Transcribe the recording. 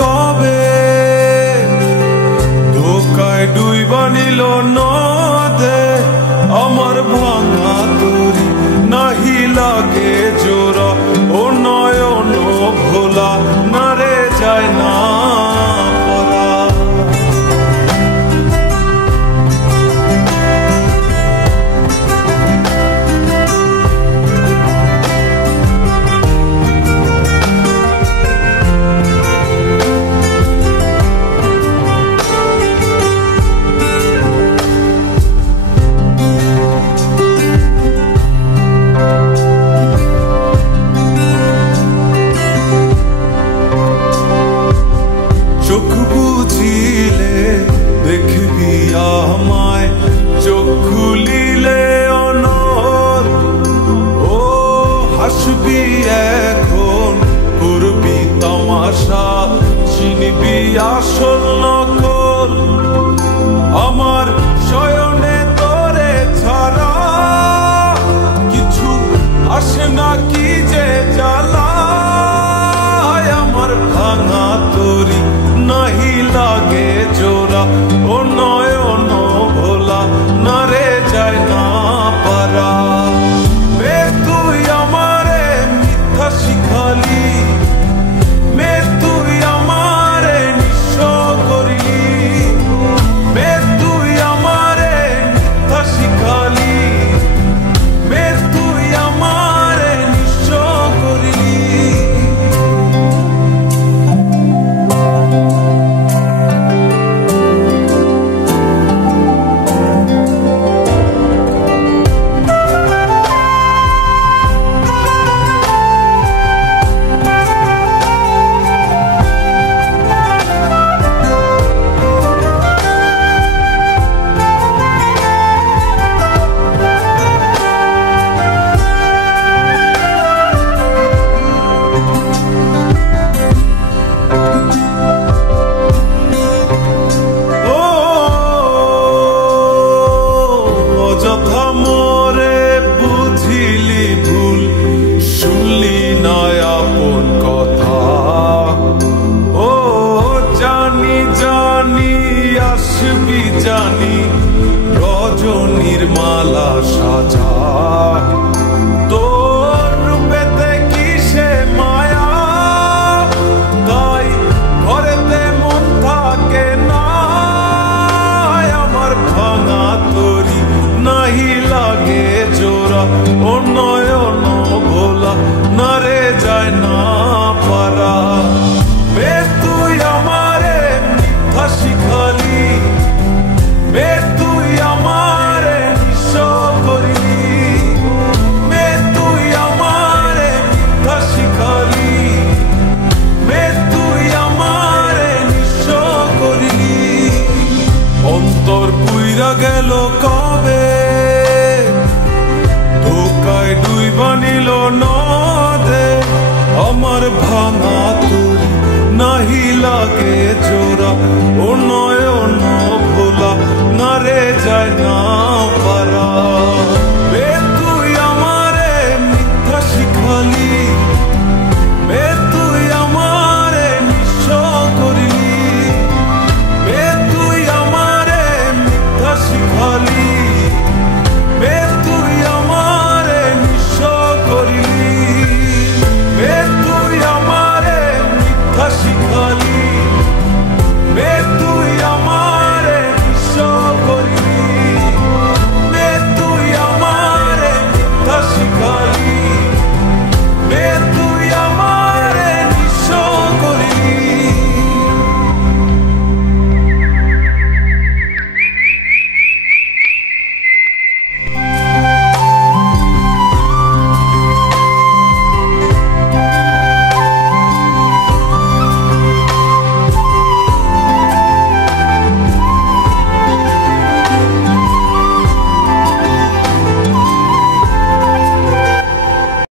কবে ধোকায় ডুইবা নিল নদে আমার ভাঙা তরি নাহি লাগে জোড়া ও নয়ন ভোলা না রে যায় না পরা চোখ বুঝিলে দেখবি আমায় চোখ খুলিলে অনর ও হাসবি এখন করবি তামাশা চিনবি আসল নকল আমার শয়নে তোরে ছাড়া কিছু আসে না কি যে জ্বালা আমার ভাঙা তরি নাহি লাগে জোড়া ও নয়ন ভোলা না রে যায় না পারা মে তুই আমারে মিথ্যা শিখালি মে তুই আমারে নিঃস্ব করলি মে তুই আমারে মিথ্যা শিখালি মে তুই আমারে নিঃস্ব করলি জানি রজনীর মালা সাজা তোর রূপেতে কিসে মায়া তাই ঘরেতে মন থাকে না আমার ভাঙা তরি নাহি লাগে জোড়া ও নয়ন ভোলা না রে যায় না পারা বে তুই আমারে মিথ্যা শিখালি মে তুই আমারে নিঃস্ব করলি মে তুই আমারে মিথ্যা শিখালি মে তুই আমারে নিঃস্ব করলি অন্তর পুইরা গেল কবে ধোকায় ডুইবা নিল নদে আমার ভাঙা তরি নাহি লাগে